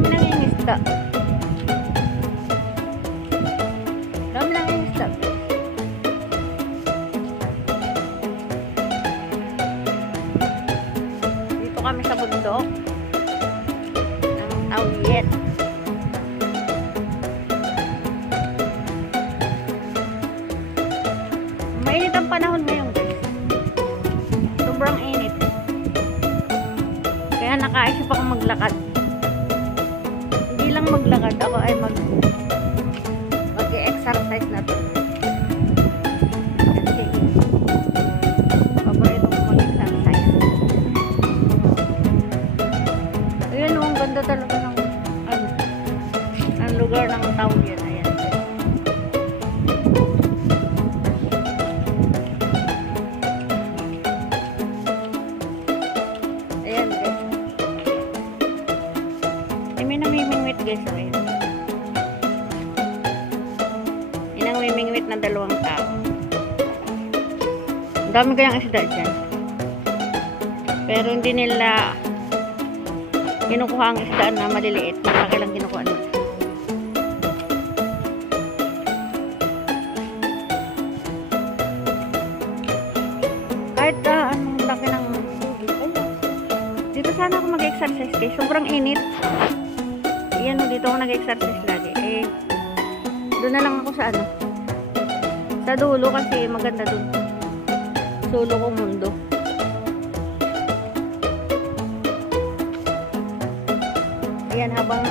Dami nang ingisda. Dami nang ingisda. Dito kami sa bundok ng Tauyet. Mainit ang panahon ngayon, guys. Sobrang init. Kaya nakaisip ako maglakad. Hindi lang maglakad, ako ay mag-exercise na to. Kasi paborito ko mag-exercise. Ayun, ang ganda talaga ng lugar ng Tauyet. Ayan. Ayan, guys. May namimingwit, guys. Ayan. May namimingwit na 2 tao. Ang dami kayang isda dyan. Pero hindi nila kinukuha ang isda na maliliit. Malaki lang kinukuha nila. Kahit anong laki ng dito sana ako mag-exercise guys. Sobrang init. Ayan, dito ako nag-exercise lagi. Doon na lang ako sa sa dulo kasi maganda doon. Solo kong mundo. Ayan, habang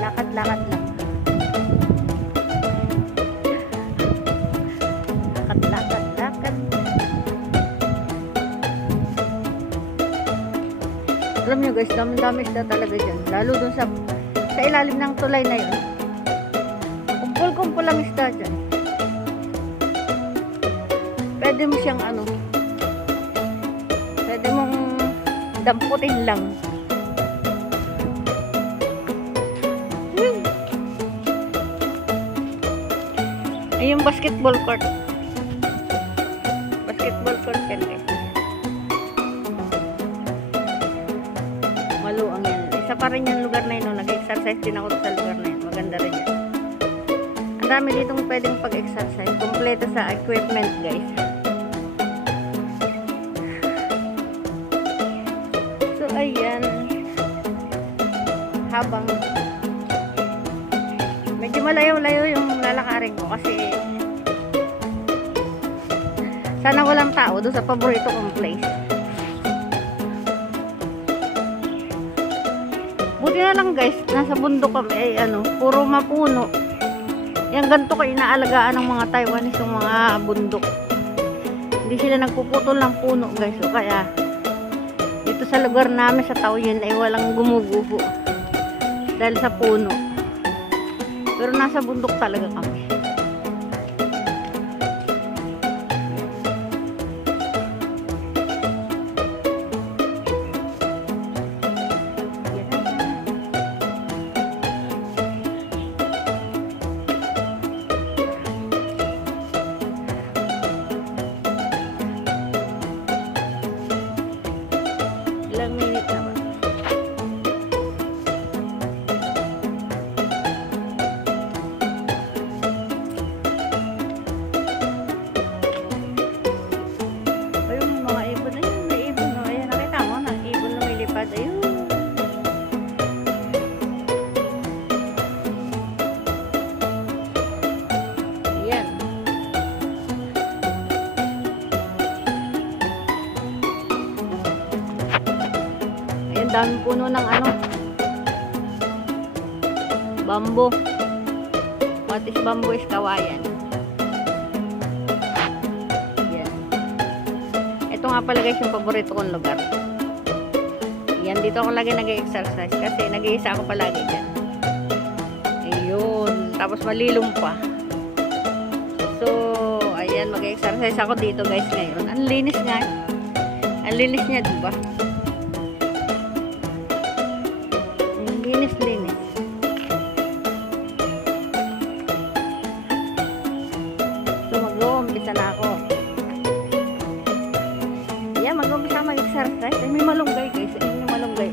lakad-lakad lang. Lakad. Alam nyo guys, dami isda talaga dyan. Lalo dun sa ilalim ng tulay na yun. Kumpul-kumpul ang isda dyan. Pwede mo siyang pwede mong damputin lang. Ay, yung basketball court. Basketball court yan guys. Maluang yan. Isa pa rin yung lugar na yun. Nag-exercise din ako sa lugar na yun. Maganda rin yan. Ang dami ditong pwedeng pag-exercise. Kompleto sa equipment guys. So ayan. Habang medyo malayo-layo yung lalakarin ko kasi sana walang tao doon sa paborito kong place. Buti na lang guys, nasa bundok kami puro mapuno. Yung ganito ko inaalagaan ng mga Taiwanese yung mga bundok. Hindi sila nagpuputol ng puno guys. So kaya dito sa lugar namin sa Tauyet ay walang gumuguho dahil sa puno. Pero nasa bundok talaga kami. Ilang minute na ba? Daming puno ng bamboo. What is bamboo is kawayan. Yan. Ito nga pala guys yung paborito kong lugar. Yan, dito ako lagi nag-exercise kasi nag-iisa ako palagi dyan. Ayun. Tapos malilom pa. So, ayan, mag-exercise ako dito guys ngayon. Ang linis nga. Ang linis niya, diba? Linis. So mag-uumpisa na ako. Yeah, mag-uumpisa mag-exercise. Ay, may malunggay guys. Ay, may malunggay.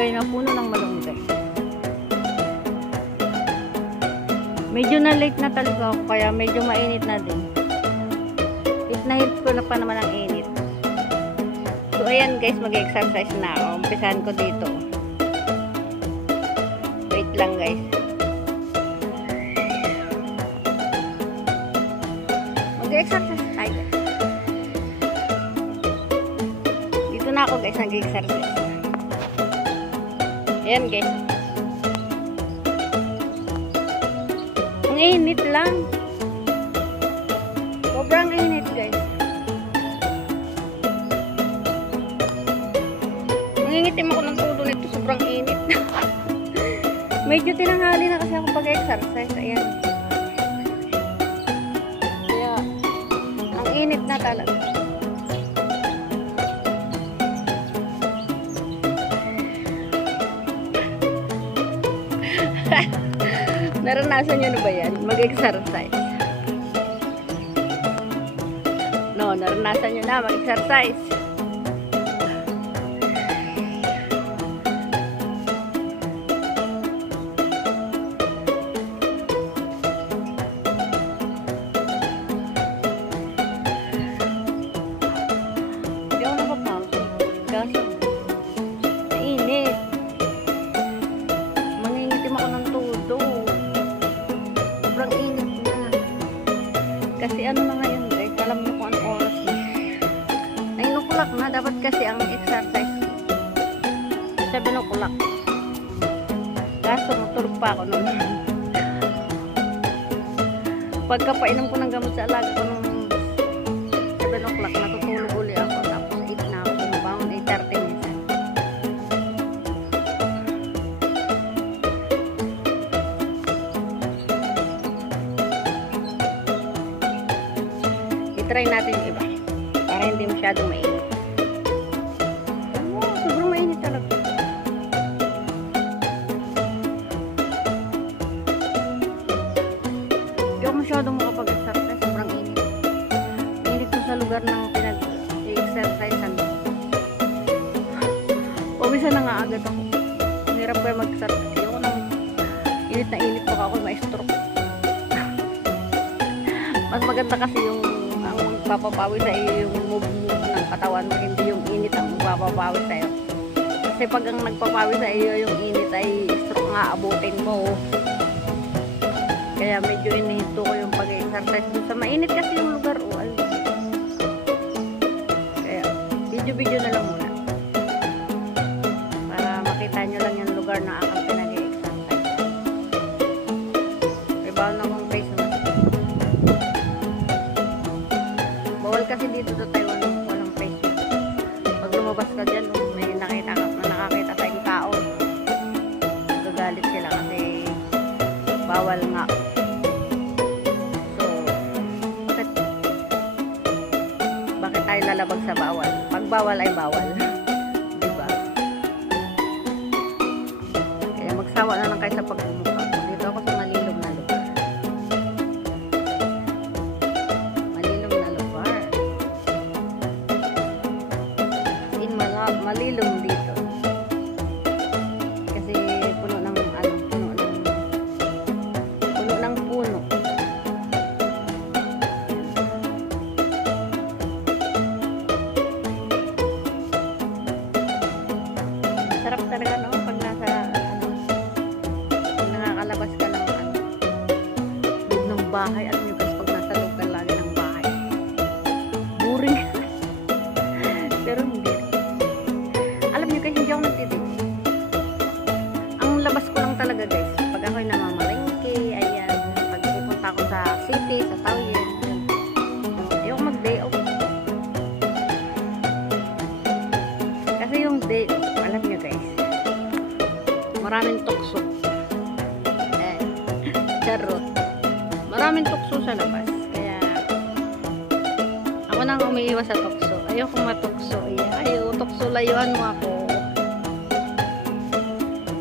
malunggay na puno ng malunggay. Medyo na late na talaga ako kaya medyo mainit na din. Hit na hit ko na pa naman ang init. So ayan guys, mag-exercise na ako. Umpisahan ko dito. Wait lang guys. Mag-exercise tayo guys. Dito na ako guys, nag-exercise. Ayan guys. Ang init lang. Sobrang init guys. Nangingitim ako ng tulo nito. Sobrang init. Medyo tinanghali na kasi ako pag-exercise. Ayan. Kaya, ang init na talaga. Naranasan nyo na ba yan? Mag-exercise. No, naranasan nyo na mag-exercise. Hindi ako nakapagod. Kaso, mainit. Mangingitim ako ng todo. Sobrang init na. Kasi ano na ngayon guys, alam niyo kung anong oras na. 9 o'clock na, dapat kasi ang exercise 7 o'clock. Kaso matulog pa ako noon. Pagkapainom ko ng gamot sa alaga ko nung 7 o'clock, natutulog uli ako. Tapos 8 na ako, bumabangon 8:30 minsan. I-try natin yung iba para hindi masyadong mainit. Oh, sobrang mainit talaga. Hindi ako masyadong makapag-exercise. Sobrang init. Init ko sa lugar ng pinag-exercisean. Pumisa na nga agad ako. Hirap kayo mag-exercise. Ayoko nang init na init baka ako ma-stroke. Mas maganda kasi yung ang magpapapawi sa iyo yung move ng katawan mo, hindi yung init ang magpapapawi sa iyo. Kasi pag ang nagpapawi sa iyo yung init ay stroke nga abutin mo. Kaya medyo inihinto ko yung pag-exercise dun sa mainit kasi yung lugar. Kaya video na lang muna para makita nyo lang yung lugar na akong pinag-exercise. May bawal na akong face mask. Bawal kasi dito sa Taiwan walang face mask. Pag lumabas ka dyan, may nakakita tayong tao. Gagalit sila kasi bawal nga. So, bakit tayo lalabag sa bawal? Pag bawal ay bawal. Diba? Kaya magsawa na lang kayo sa pagmumukha. Dito ako sa malilom na lugar. Malilom na lugar. Malilom dito. Kasi puno ng puno. Sarap talaga no pag nasa pag nakakalabas ka ng loob ng bahay. Alam niyo guys, pag nasa loob ka lagi ng bahay, boring. Pero hindi. Alam niyo guys, hindi ako nagtitig. Ang labas ko lang talaga guys, pag ako'y namamalengke, ayan, pag pupunta ako sa city, sa Taoyuan, ayoko mag-day off. Kasi yung day off, alam niyo guys, maraming tukso. Charot. Maraming tukso sa labas. Kaya, ako nang umiiwas sa tukso. Ayoko matukso. Ayaw, tukso layuan mo ako.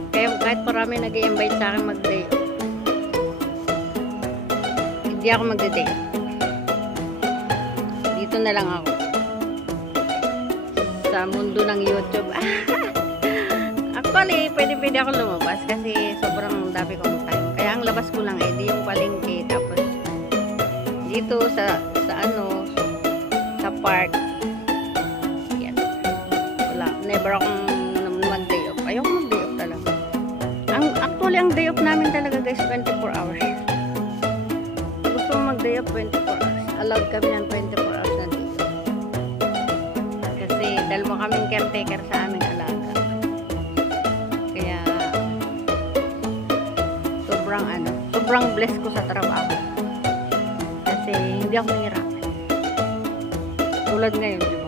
Kaya kahit marami nag-i-invite sa akin mag-day off, hindi ako mag-day off. Dito na lang ako. Sa mundo ng YouTube. Ako Actually, pwede ako lumabas kasi sobrang dami kong time. Kaya ang labas ko lang di yung palengke. Tapos, dito sa park. Yan. Wala. Never akong mag-day off. Ayoko mag-day off talaga. Actually, ang day off namin talaga guys, 24 hours. Gusto mo mag-day off 24 hours. Allowed kami ng 24 hours na day off. Kasi dalawa kaming caretaker sa aming alaga. Kaya sobrang blessed ko sa trabaho. Kasi hindi ako mahirap. Tulad ngayon, di ba?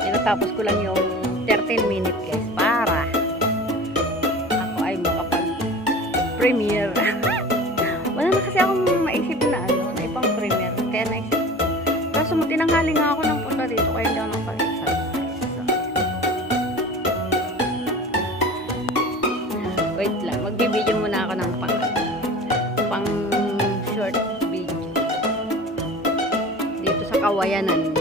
Tinatapos ko lang yung 13 minutes guys para ako ay makapag-premiere. Wala na kasi akong maisip na na ipang premiere. Kaya naisip. Kaso tinanghali nga ako ng punta dito kaya hindi ako nakapag-exercise. Wait lang, magbibideo muna ako ng pang short video dito sa Kawayanan.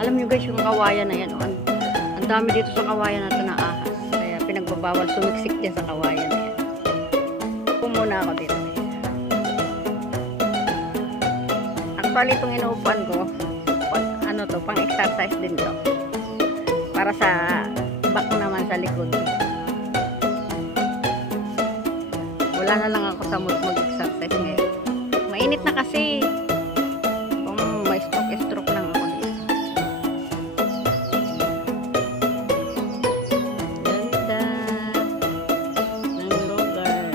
Alam nyo guys, yung kawayan na yan, ang dami dito sa kawayan na ito na ahas, kaya pinagbabawal sumiksik dyan sa kawayan na yan. Muna ako dito. Actually itong inuupuan ko pang exercise din to, para sa back naman sa likod. Wala na lang ako sa mood mag-exercise ngayon. Mainit na kasi. Kung may stroke lang ako dito. Ganda ng lugar.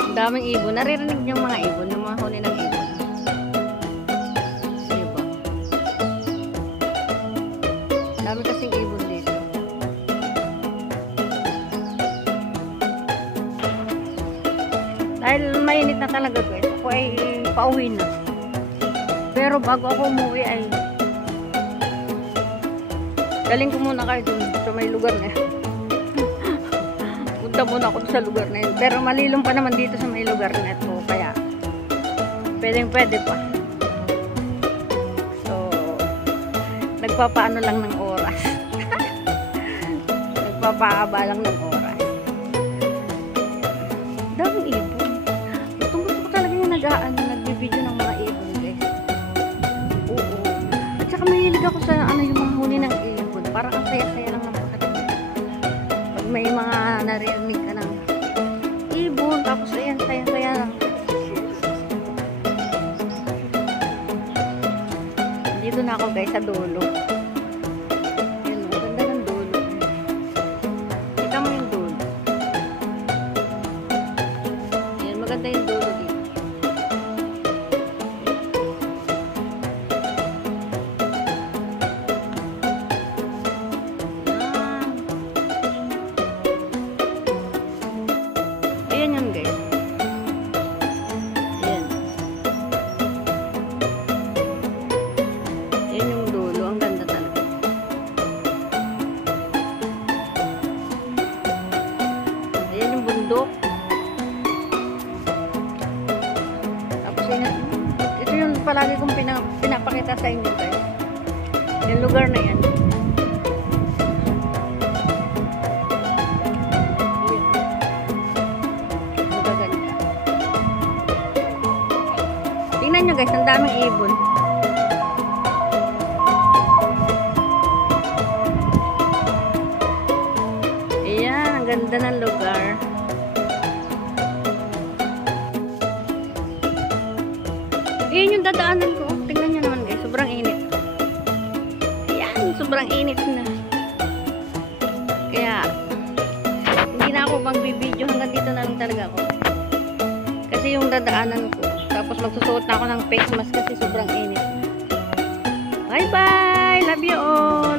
Ang daming ibon. Naririnig niyo mga ibon, yung mga huni ng ibon. Diba? Dami kasing ibon dito. Dahil mainit na talaga guys, ako ay pauwi na. Pero bago ako umuwi ay galing ko muna kayo dun sa may lugar na yan. Punta muna ako sa lugar na yun. Pero malilong pa naman dito sa may lugar na ito. Kaya pwede pa. So, nagpapaano lang ng oras. Nagpapaaba lang ng oras. Daming ibon. Gusto ko talaga yung nagbibideo ng mga ibon guys. Oo. At saka mahilig ako sa yung mga huni ng ibon. Parang ang saya-saya lang ng pakiramdam. Pag may mga naririnig ka ng ibon, tapos ayan, saya-saya lang. Dito na ako guys sa dulo. Ayan, ang ganda ng dulo. Kita mo yung dulo. Ayan, maganda yung dulo dito. Ayan yun guys. Ayan. Ayan yung dulo. Ang ganda talaga. Ayan yung bundok. Tapos yun, ito yung palagi kong pinapakita sa inyo guys. Yung lugar na yan. Tingnan nyo guys, ang daming ibon. Ayan, ang ganda ng lugar. Ayan yung dadaanan ko. Tingnan nyo naman guys, sobrang init. Ayan, sobrang init na. Kaya, hindi na ako magbibideo. Hanggang dito na lang talaga ako. Kasi yung dadaanan ko. Tapos magsusuot na ako ng face mask kasi sobrang init. Bye bye! Love you all!